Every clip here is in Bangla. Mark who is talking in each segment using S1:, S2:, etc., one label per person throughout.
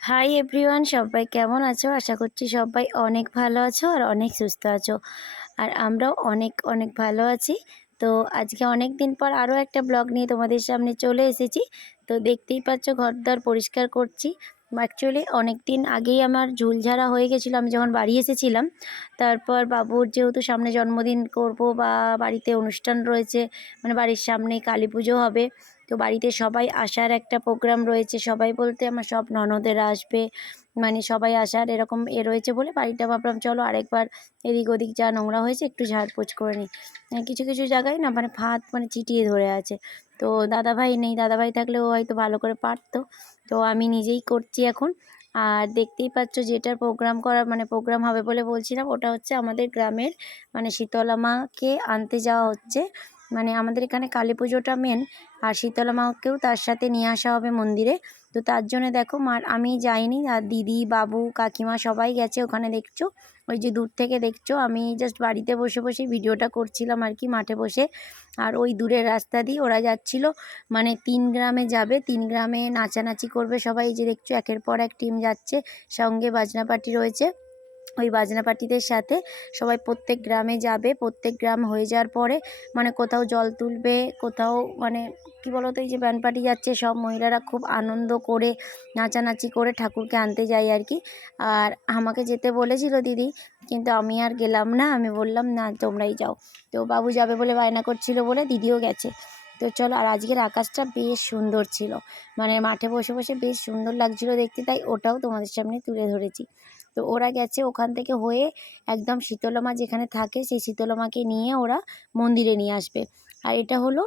S1: হাই এভরিওয়ান সবাই কেমন আছো? আশা করছি সবাই অনেক ভালো আছো আর অনেক সুস্থ আছো। আর আমরাও অনেক অনেক ভালো আছি। তো আজকে অনেক দিন পর আরও একটা ব্লগ নিয়ে তোমাদের সামনে চলে এসেছি। তো দেখতেই পাচ্ছ ঘর দর পরিষ্কার করছি। অ্যাকচুয়ালি অনেক দিন আগেই আমার ঝুলঝাড়া হয়ে গেছিল আমি যখন বাড়ি এসেছিলাম তারপর বাবুর যেহেতু সামনে জন্মদিন করব বা বাড়িতে অনুষ্ঠান রয়েছে মানে বাড়ির সামনে কালী পুজো হবে তো বাড়িতে সবাই আসার একটা প্রোগ্রাম রয়েছে সবাই বলতে আমার সব ননদেরা আসবে মানে সবাই আসার এরকম এ রয়েছে বলে বাড়িটা ভাবলাম চলো আরেকবার এদিক ওদিক যা নোংরা হয়েছে একটু ঝাড়পোছ করে নিই। আহ, কিছু কিছু জায়গায় না মানে ফাঁদ মানে চিটিয়ে ধরে আছে তো দাদাভাই নেই দাদাভাই থাকলে ও হয়তো ভালো করে পারতো তো আমি নিজেই করছি এখন। আর দেখতেই পাচ্ছ যেটার প্রোগ্রাম করা মানে প্রোগ্রাম হবে বলে বলছিলাম, ওটা হচ্ছে আমাদের গ্রামের মানে শীতলা মাকে আনতে যাওয়া হচ্ছে। মানে আমাদের এখানে কালী পুজোটা মেন আর শীতলা মাকেও তার সাথে নিয়ে আসা হবে মন্দিরে। তো তার জন্য দেখো, মা, আমি যাইনি, আর দিদি, বাবু, কাকিমা সবাই গেছে ওখানে দেখছ। ওই যে দূর থেকে দেখছ, আমি জাস্ট বাড়িতে বসে বসে ভিডিওটা করছিলাম আর কি মাঠে বসে। আর ওই দূরের রাস্তা দিয়ে ওরা যাচ্ছিল মানে তিন গ্রামে যাবে, তিন গ্রামে নাচানাচি করবে সবাই। যে দেখছ, একের পর এক টিম যাচ্ছে, সঙ্গে বাজনা পার্টি রয়েছে। ওই বাজনা পার্টিদের সাথে সবাই প্রত্যেক গ্রামে যাবে, প্রত্যেক গ্রাম হয়ে যাওয়ার পরে মানে কোথাও জল তুলবে, কোথাও মানে কি বলতো এই যে ব্যান্ড পার্টি যাচ্ছে সব মহিলারা খুব আনন্দ করে, নাচানাচি করে ঠাকুরকে আনতে যায় আর কি। আর আমাকে যেতে বলেছিল দিদি, কিন্তু আমি আর গেলাম না, আমি বললাম না তোমরাই যাও। তো বাবু যাবে বলে বায়না করছিল বলে দিদিও গেছে। তো চলো, আর আজকের আকাশটা বেশ সুন্দর ছিল। মানে মাঠে বসে বসে বেশ সুন্দর লাগছিল দেখতে, তাই ওটাও তোমাদের সামনে তুলে ধরেছি। তো ওরা গেছে ওখান থেকে হয়ে একদম শীতলমা যেখানে থাকে, সেই শীতলমাকে নিয়ে ওরা মন্দিরে নিয়ে আসবে। আর এটা হলো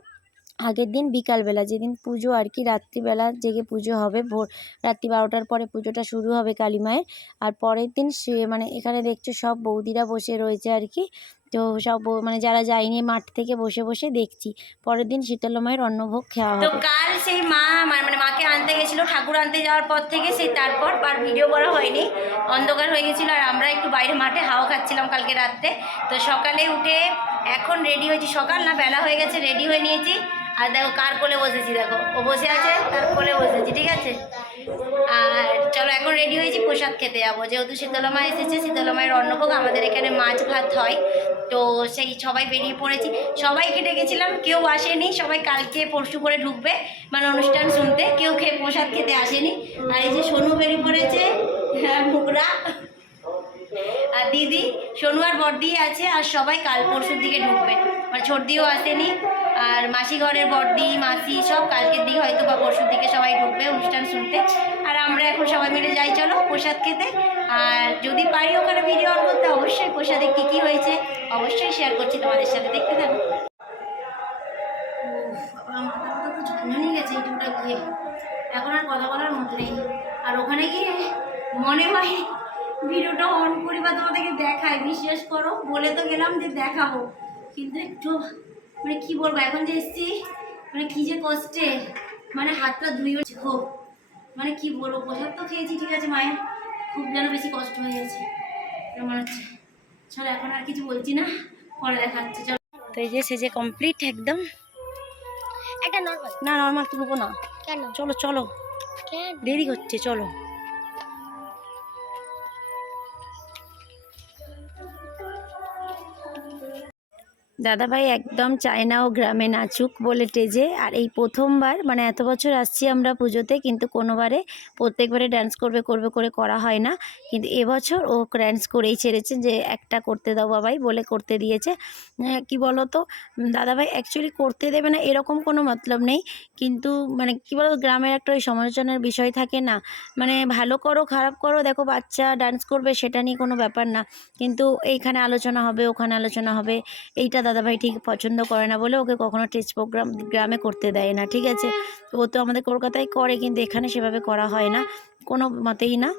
S1: আগের দিন বিকালবেলা যেদিন পুজো আর কি রাত্রিবেলা জেগে পুজো হবে ভোর রাত্রি বারোটার পরে পুজোটা শুরু হবে কালী মায়ের আর পরের দিন সে মানে এখানে দেখছ সব বৌদিরা বসে রয়েছে আর কি। তো সব মানে যারা যায়নি মাঠ থেকে বসে বসে দেখছি। পরের দিন শীতলা মায়ের অন্নভোগ খাওয়া
S2: তো
S1: হবে।
S2: কাল সেই মা মা- মানে মাকে আনতে গেছিল ঠাকুর আনতে যাওয়ার পর থেকে সেই তারপর আর ভিডিও করা হয়নি। অন্ধকার হয়ে গেছিল আর আমরা একটু বাইরে মাঠে হাওয়া খাচ্ছিলাম কালকে রাত্রে। তো সকালে উঠে এখন রেডি হয়েছি। সকাল না বেলা হয়ে গেছে রেডি হয়ে নিয়েছি। আর দেখো কার কোলে বসেছি, দেখো। ও বসে আছে, তার কোলে বসেছি, ঠিক আছে? আর চলো, এখন রেডি হয়েছি প্রসাদ খেতে যাব। যেহেতু শীতলা মা এসেছে শীতলা মায়ের অন্নভোগ, আমাদের এখানে মাছ ভাত হয়। তো সেই সবাই বেরিয়ে পড়েছি। সবাই সবাইকে ডেকেছিলাম কেউ আসেনি, সবাই কালকে পরশু করে ঢুকবে মানে অনুষ্ঠান শুনতে। কেউ খেয়ে প্রসাদ খেতে আসেনি। আর এই যে সোনু বেরিয়ে পড়েছে হ্যাঁ মুগরা। আর দিদি, সোনু আর বর্দি আছে, আর সবাই কাল পরশুর দিকে ঢুকবে। মানে ছোটদিও আসেনি আর মাসি ঘরের বর্দি মাসি সব কালকের দিকে হয়তো বা পরশুর দিকে সবাই ঢুকবে অনুষ্ঠান শুনতে। আর আমরা এখন সবাই মিলে যাই, চলো প্রসাদ খেতে। আর যদি পারি ওখানে ভিডিও অন করতে, অবশ্যই প্রসাদে কী কী হয়েছে অবশ্যই শেয়ার করছি তোমাদের সাথে, দেখতে থাকো। ঝনঝনি গেছে এখন আর কথা বলার মতো নেই। আর ওখানে গিয়ে মনে হয় ভিডিওটা অন করি বা তোমাদেরকে দেখাই, বিশ্বাস করো, বলে তো গেলাম যে দেখাবো। কিন্তু একটু মানে কি বলব এখন যে এসছি মানে কি যে কষ্টে মানে হাতটা ধুয়ে খুব মানে কি বলব প্রসাদ তো খেয়েছি ঠিক আছে মায়ের খুব যেন বেশি কষ্ট হয়ে গেছে মনে হচ্ছে। চলো এখন আর কিছু বলছি না পরে দেখাচ্ছে চলো।
S1: তো এই যে সেজে কমপ্লিট একদম।
S2: একটা নর্মাল
S1: না নর্মাল তুলবো না।
S2: কেন?
S1: চলো চলো।
S2: কেন?
S1: দেরি হচ্ছে চলো। দাদাভাই একদম চায় না ও গ্রামে নাচুক বলে টেজে আর এই প্রথমবার মানে এত বছর আসছি আমরা পুজোতে কিন্তু কোনোবারে প্রত্যেকবারে ড্যান্স করবে করবে করে করা হয় না। কিন্তু এবছর ও ড্যান্স করেই ছেড়েছে যে একটা করতে দাও বাবাই বলে করতে দিয়েছে। আহ, কি বলো তো দাদাভাই অ্যাকচুয়ালি করতে দেবে না এরকম কোনো মতলব নেই। কিন্তু মানে কি বলো গ্রামের একটা ওই সমালোচনার বিষয় থাকে না। মানে ভালো করো খারাপ করো দেখো বাচ্চা ডান্স করবে সেটা নিয়ে কোনো ব্যাপার না। কিন্তু এইখানে আলোচনা হবে ওখানে আলোচনা হবে এইটা দাদাভাই ঠিক পছন্দ করে না বলে ওকে কখনো স্টেজ প্রোগ্রাম গ্রামে করতে দেয় না, ঠিক আছে? ও তো আমাদের কলকাতায় করে কিন্তু এখানে সেভাবে করা হয় না, কোনো মতেই না।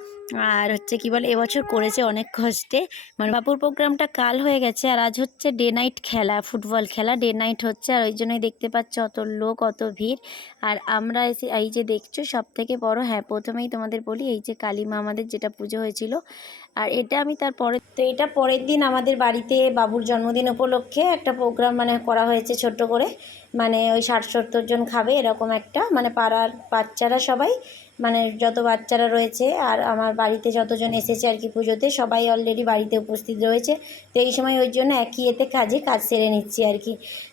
S1: আর হচ্ছে কি বলে, এবছর করেছে অনেক কষ্টে। মানে বাপুর প্রোগ্রামটা কাল হয়ে গেছে আর আজ হচ্ছে ডে নাইট খেলা ফুটবল খেলা। ডে নাইট হচ্ছে আর ওই জন্যই দেখতে পাচ্ছ অত লোক, অত ভিড়। আর আমরা এসে, এই যে দেখছ সব থেকে বড় হ্যাঁ প্রথমেই তোমাদের বলি, এই যে কালী মা আমাদের যেটা পুজো হয়েছিল আর এটা আমি তারপরে তো এটা পরের দিন আমাদের বাড়িতে বাবুর জন্মদিন উপলক্ষে একটা প্রোগ্রাম মানে করা হয়েছে ছোট্ট করে। মানে ওই ষাট সত্তর জন খাবে এরকম একটা। মানে পাড়ার বাচ্চারা সবাই মানে যত বাচ্চারা রয়েছে আর আমার বাড়িতে যতজন এসেছে আর কি পুজোতে, সবাই অলরেডি বাড়িতে উপস্থিত রয়েছে। তো এই সময় ওই জন্য একই এতে কাজে কাজ সেরে নিচ্ছি আর কি।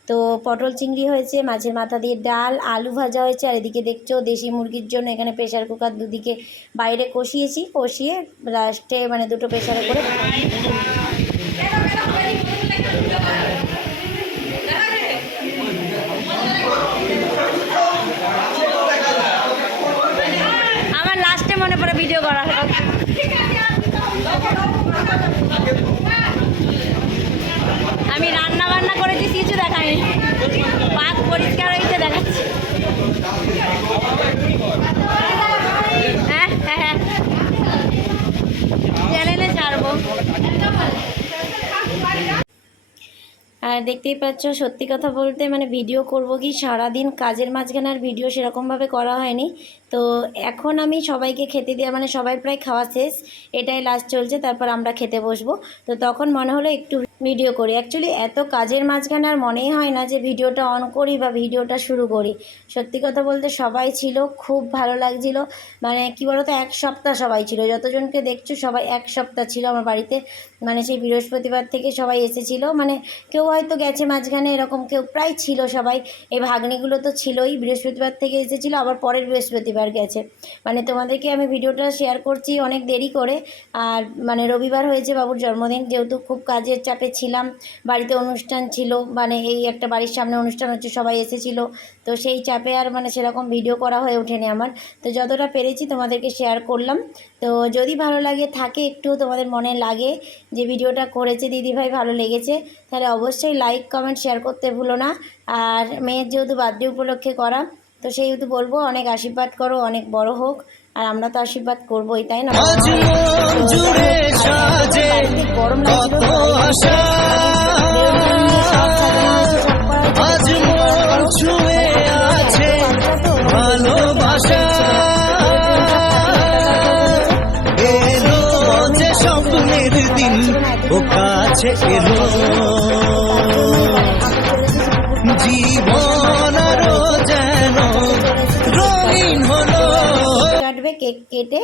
S1: তো পটল চিংড়ি হয়েছে, মাছের মাথা দিয়ে ডাল, আলু ভাজা হয়েছে, আর এদিকে দেখছ দেশি মুরগির জন্য এখানে প্রেশার কুকার দুদিকে বাইরে কষিয়েছি। কষিয়ে লাস্টে মানে দুটো প্রেশারে করে।
S2: আমার লাস্টে মনে পড়ে ভিডিও করা আমি রান্না বান্না করেছি কিছু দেখাই পাক পরিষ্কার হয়েছে দেখাচ্ছি হ্যাঁ হ্যাঁ হ্যাঁ চ্যানেলে ছাড়বো
S1: আর দেখতেই পাচ্ছ, সত্যি কথা বলতে মানে ভিডিও করব কি, সারাদিন কাজের মাঝখানে আর ভিডিও সেরকমভাবে করা হয়নি। তো এখন আমি সবাইকে খেতে দেওয়া মানে সবাই প্রায় খাওয়া শেষ, এটাই লাস্ট চলছে, তারপর আমরা খেতে বসবো। তো তখন মনে হলো একটু ভিডিও করি। অ্যাকচুয়ালি এত কাজের মাঝখানে আর মনেই হয় না যে ভিডিওটা অন করি বা ভিডিওটা শুরু করি। সত্যি কথা বলতে সবাই ছিল, খুব ভালো লাগছিল। মানে কি বলতো, এক সপ্তাহ সবাই ছিল। যতজনকে দেখছ, সবাই এক সপ্তাহ ছিল আমার বাড়িতে। মানে সেই বৃহস্পতিবার থেকে সবাই এসেছিল। মানে কেউ হয়তো গেছে মাঝখানে, এরকম কেউ প্রায় ছিল সবাই। এই ভাগ্নিগুলো তো ছিলই, বৃহস্পতিবার থেকে এসেছিল, আবার পরের বৃহস্পতিবার গেছে। মানে তোমাদেরকে আমি ভিডিওটা শেয়ার করছি অনেক দেরি করে। আর মানে রবিবার হয়েছে বাবুর জন্মদিন, যেহেতু খুব কাজের চাপে ছিলাম, বাড়িতে অনুষ্ঠান ছিল মানে এই একটা বাড়ির সামনে অনুষ্ঠান হচ্ছে, সবাই এসেছিল। তো সেই চাপে আর মানে সেরকম ভিডিও করা হয়ে ওঠেনি আমার। তো যতটা পেরেছি তোমাদেরকে শেয়ার করলাম। তো যদি ভালো লাগে, থাকে একটু তোমাদের মনে লাগে যে ভিডিওটা করেছে, দিদিভাই ভালো লেগেছে, তাহলে অবশ্যই লাইক কমেন্ট শেয়ার করতে ভুলো না। আর মেয়ের যেহেতু বার্থডে উপলক্ষে করা, তো সেই বলব, অনেক আশীর্বাদ করো, অনেক বড় হোক। আর আমরা তো আশীর্বাদ করবোই তাই না? গরম
S3: ভালোবাসা। স্বপ্নের দিন ও কাছে এলো।
S1: কেক কেটে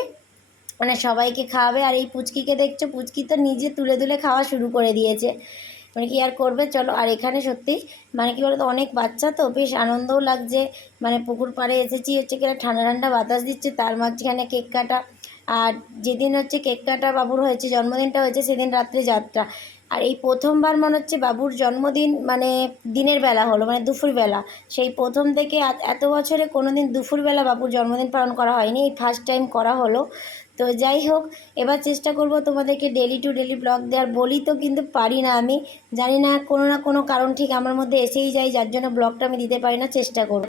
S1: মানে সবাইকে খাওয়াবে। আর এই পুচকিকে দেখছ, পুচকি তো নিজে তুলে তুলে খাওয়া শুরু করে দিয়েছে। মানে কি আর করবে? চলো, আর এখানে সত্যি মানে কি বলতো, অনেক বাচ্চা তো, বেশ আনন্দও লাগছে। মানে পুকুর পাড়ে এসেছি, হচ্ছে কিনা ঠান্ডা ঠান্ডা বাতাস দিচ্ছে, তার মাঝখানে কেক কাটা। আর যেদিন হচ্ছে কেক কাটা বাবুর হয়েছে, জন্মদিনটা হয়েছে, সেদিন রাত্রে যাত্রা। আর এই প্রথমবার মনে হচ্ছে বাবুর জন্মদিন মানে দিনের বেলা হলো মানে দুপুরবেলা। সেই প্রথম থেকে এত বছরে কোনো দিন দুপুরবেলা বাবুর জন্মদিন পালন করা হয়নি, এই ফার্স্ট টাইম করা হলো। তো যাই হোক, এবার চেষ্টা করব তোমাদেরকে ডেলি টু ডেলি ব্লগ দেওয়ার। বলি তো কিন্তু পারি না আমি, জানি না কোনো না কোনো কারণ ঠিক আমার মধ্যে এসেই যায়, যার জন্য ব্লগটা আমি দিতে পারি না, চেষ্টা করব।